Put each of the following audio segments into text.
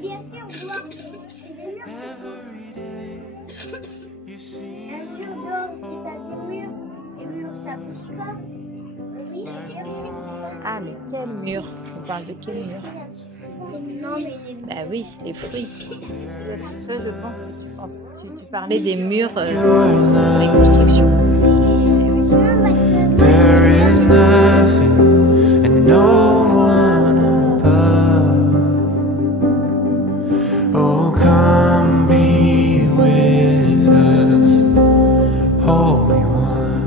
Bien sûr, on doit. C'est des murs. Un mur dehors, c'est pas des murs. Les murs, ça bouge pas. Si, Ah, mais quel mur? On parle de quel mur? non, mais les murs. Bah oui, c'est les fruits. Ça, je pense que tu parlais des murs pour les constructions. Non, parce que. There is nothing and no one above. Oh, come be with us, Holy One.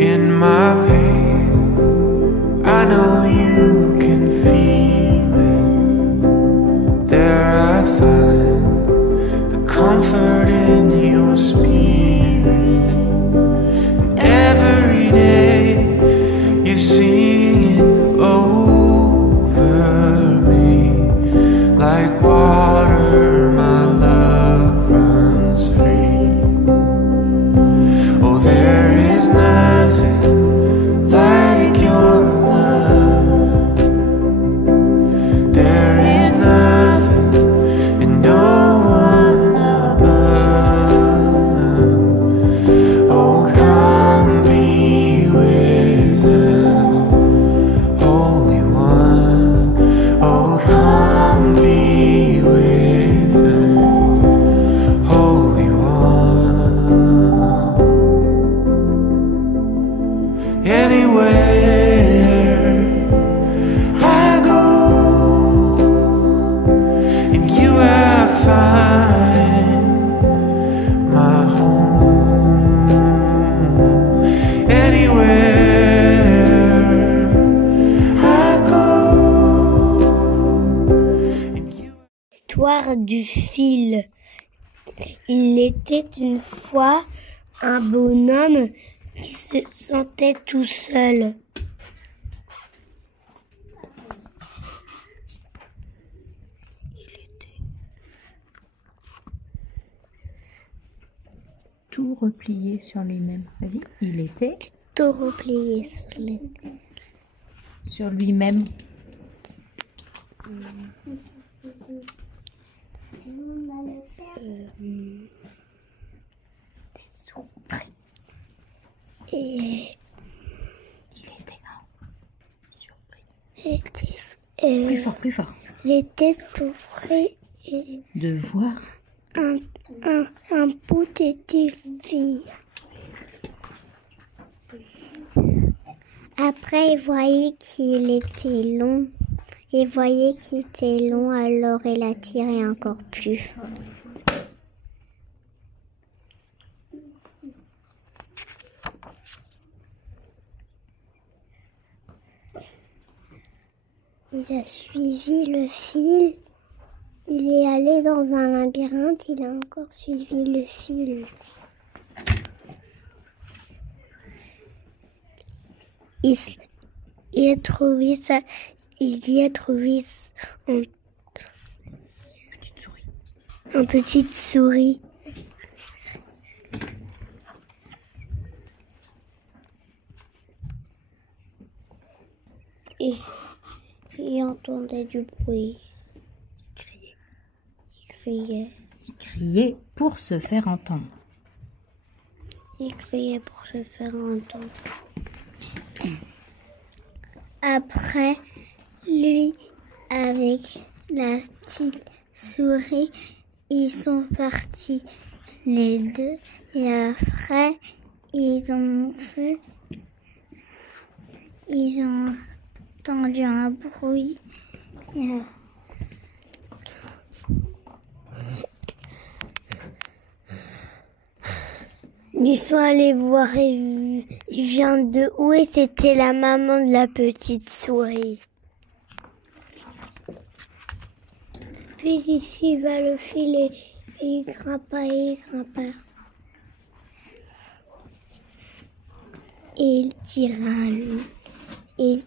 In my pain, I know you can feel it. There I find the comfort in your spirit. And every day you sing it over me. Like water, my love runs free. Oh, there is nothing like your love. There is nothing and no one above. Oh, come be with us, Holy One. Oh, come be with us, Holy One. Anywhere I go, in you I find my home. Anywhere I go, in you. Histoire du fil. Il était une fois un bonhomme qui se sentait tout seul. Tout replié sur lui-même. Vas-y, il était Tout replié sur lui-même. Et Il était surpris. plus Plus fort, plus fort. il était souffré et De voir. un petit fille. Après, il voyait qu'il était long. Il voyait qu'il était long, alors il a tiré encore plus. Il a suivi le fil. Il est allé dans un labyrinthe. Il a encore suivi le fil. Il a trouvé ça. Il y a trouvé Petite souris. une petite souris. Et il entendait du bruit. Il criait. Il criait pour se faire entendre. Il criait pour se faire entendre. Après, lui, avec la petite souris, ils sont partis les deux. Et après, ils ont entendu un bruit. Ils sont allés voir, il vient de où et c'était la maman de la petite souris. Puis ils suivent le fil et ils grimpent et ils grimpent. Et ils tirent un loup. Ils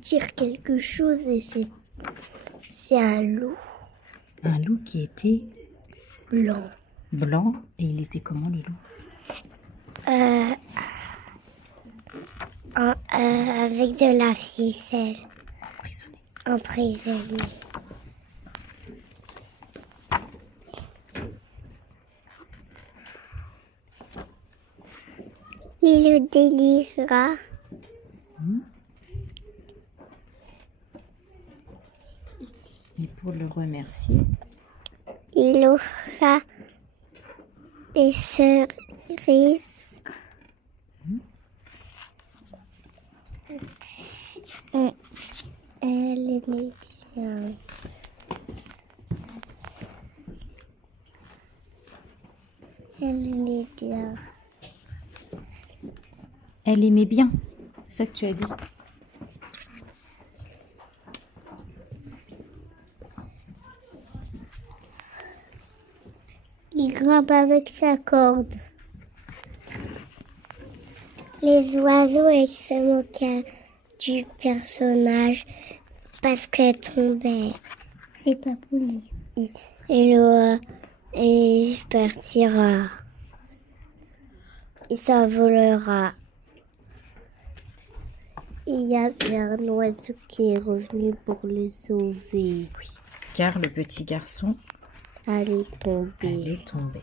tirent quelque chose et c'est un loup. Un loup qui était Blanc. blanc. Et il était comment, le loup? Avec de la ficelle. Emprisonné. Emprisonné. Il le délivra. Et pour le remercier, Il offra des cerises. Elle aimait bien. Elle aimait bien. elle aimait bien. C'est ça que tu as dit. Il grimpe avec sa corde. Les oiseaux, ils se moquaient du personnage parce qu'elle tombait. C'est pas poli. Et il partira. Il s'envolera. Il y avait un oiseau qui est revenu pour le sauver. Oui. Car le petit garçon Allait tomber. allait tomber.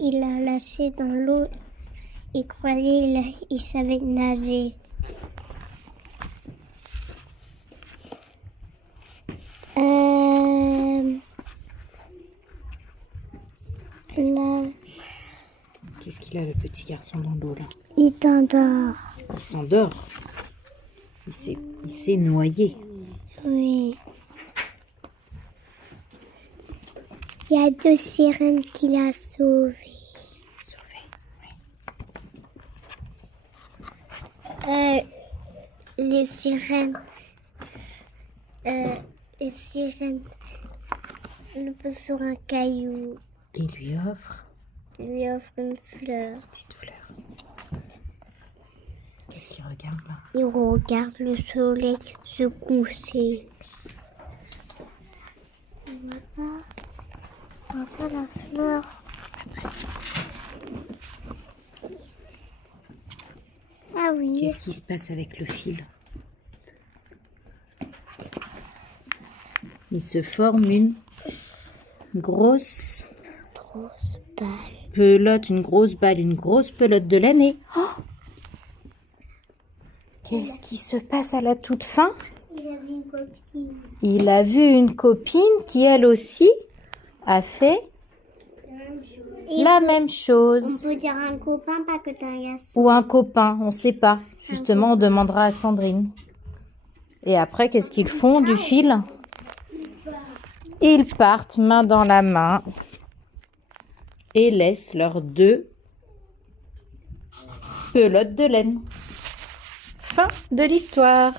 Il l'a lâché dans l'eau. Il croyait qu'il savait nager. Là, Qu'est-ce qu'il a, le petit garçon, dans l'eau, là? il t'endort. Il s'endort. Il s'est noyé. Oui. Il y a 2 sirènes qui l'a sauvé. Sauvé. Les sirènes le posent sur un caillou. Il lui offre Lui offre une fleur. une petite fleur. Qu'est-ce qu'il regarde, là? Il regarde le soleil se coucher. On voit pas la fleur. Ah oui. Qu'est-ce qui se passe avec le fil? Il se forme une grosse Grosse balle. pelote, une grosse balle, une grosse pelote de l'année. Oh, qu'est-ce qui se passe à la toute fin? Il avait une copine. Il a vu une copine qui, elle aussi, a fait la même On chose. peut dire un copain, pas que t'es un garçon. Ou un copain, on ne sait pas. Justement, on demandera à Sandrine. Et après, qu'est-ce qu'ils font du fil? Ils partent main dans la main et laissent leurs 2 pelotes de laine. Fin de l'histoire.